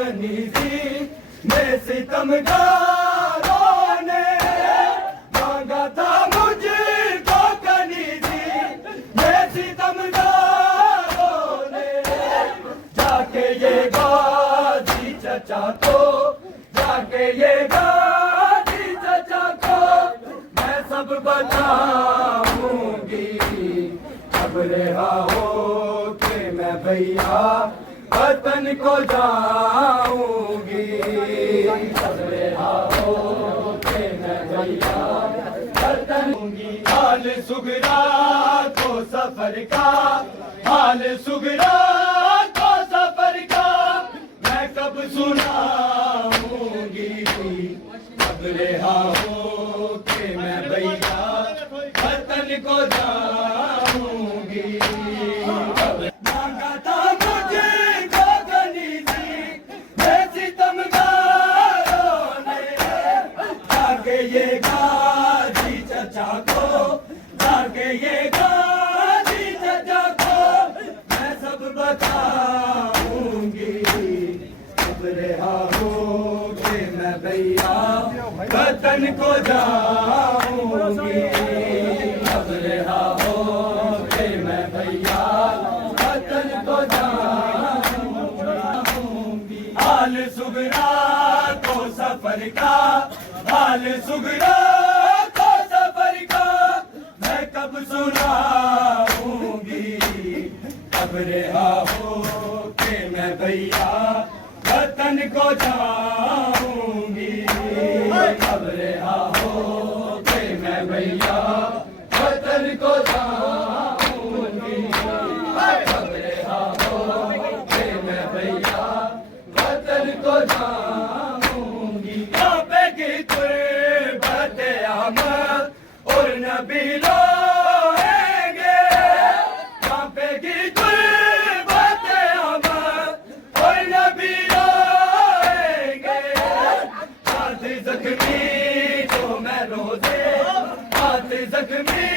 कनीजी में सितमगारों ने मांगा था मुझको कनीजी में सितमगारों ने जाके ये गाजी चचा को जाके ये गाजी चचा को मैं सब बताऊंगी अब रहा हो के मैं भैया वतन को जाऊंगी अब रहा हो के मैं भैया वतन हाल सुगरा को सफर का हाल सुगरा को सफर का मैं कब सुनाऊंगी अब रहा हो के मैं भैया वतन को जाऊंगी मांगा था मुझे को कनीजी में सितमगारों ने जाके ये गाजी चचा को जाके ये गाजी चचा को मैं सब बताऊंगी अब रहा हो के मैं भैया वतन को जाऊंगी अब रहा हो के मैं भैया वतन को जाऊंगी हाल सुगरा को सफर का हाल सुगरा को सफर का मैं कब सुनाऊंगी अब रहा हो के मैं भैया वतन को जाऊंगी अब रहा हो के मैं भैया वतन को जाऊंगी अब रहा हो के मैं भैया वतन को जाऊंगी कांपेगी तुर्बत आमद और नबी लोएंगे कांपेगी तुर्बत आमद और नबी लोएंगे हाथ जख्मी तो मैं रोजे हाथ जख्मी